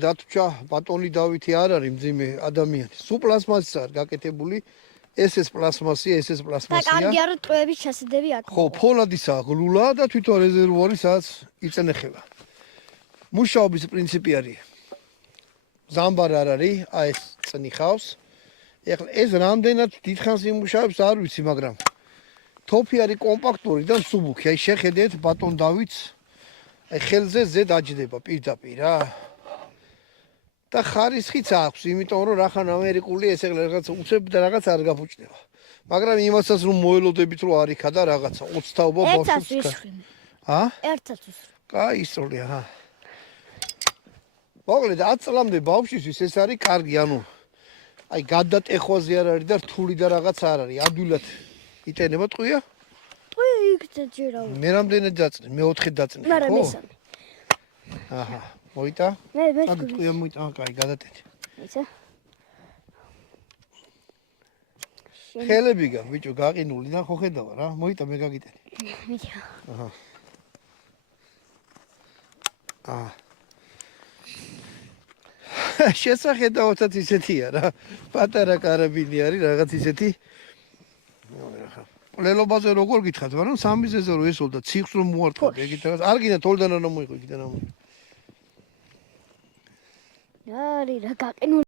დათვჭა ბატონი დავითი არ არის მძიმე ადამიანი. სულ პლასმასი არ გაკეთებული. ეს პლასმასია, ეს და პლასმასია. კარგია რომ ტყეების ჩასდები აქვს. ხო, ფოლადისა გლულა და თვითონ რეზერვუარი სადაც იწნეხება. მუშაობის პრინციპი არის. ზამბარ არ არის, აი ეს წნიხავს. ეხლა ეს რამდენად დიდხანს იმუშავებს არ ვიცი, მაგრამ თოფი არის კომპაქტური და მსუბუქი. აი შეხედეთ ბატონ დავითს. აი ხელზე ზედ აჯდება პირდაპირ რა. და ხარისხიც აქვს, იმიტომ რომ რახან ამერიკული ეს ეხლა რაღაც უცებ და რაღაც არ გაფუჭდება. მაგრამ იმასაც რომ მოელოდებით რომ არ იქა და რაღაცა 20 თაობა ბავშვს. ერთად ვისხრი. კაი ისწორია, ჰა. მოკლედ 10 წლამდე ბავშვისთვის ეს არის კარგი, ანუ აი გადატეხვაზე არ არის და რთული და რაღაც არ არის. ადვილად იტენება ტყვია? ტყვი იქ დაჯერა. მე რამდენად დაწნე? მე 4 დაწნე. მაგრამ მესამე. აჰა, მოიტა? მე ანუ ტყვია მოიტა, კაი, გადატეთი. იცი? ხელები გა, ბიჭო, გაყინული და ხო ხედავა რა. მოიტა მე გაგიტენი. მიდია. აჰა. აა. შესახედავთაც ისეთია რა. პატარა კარაბინი არის, რაღაც ისეთი. ყლელობაზე როგორ გითხართ, მაგრამ 3 ზეზე რო ესოლ და ციხს რომ მოარტყა, ეგეთ რაღაც. არ გინდა თოლდან არ მოიყო იქიდან ამ. არის რა გაყინული.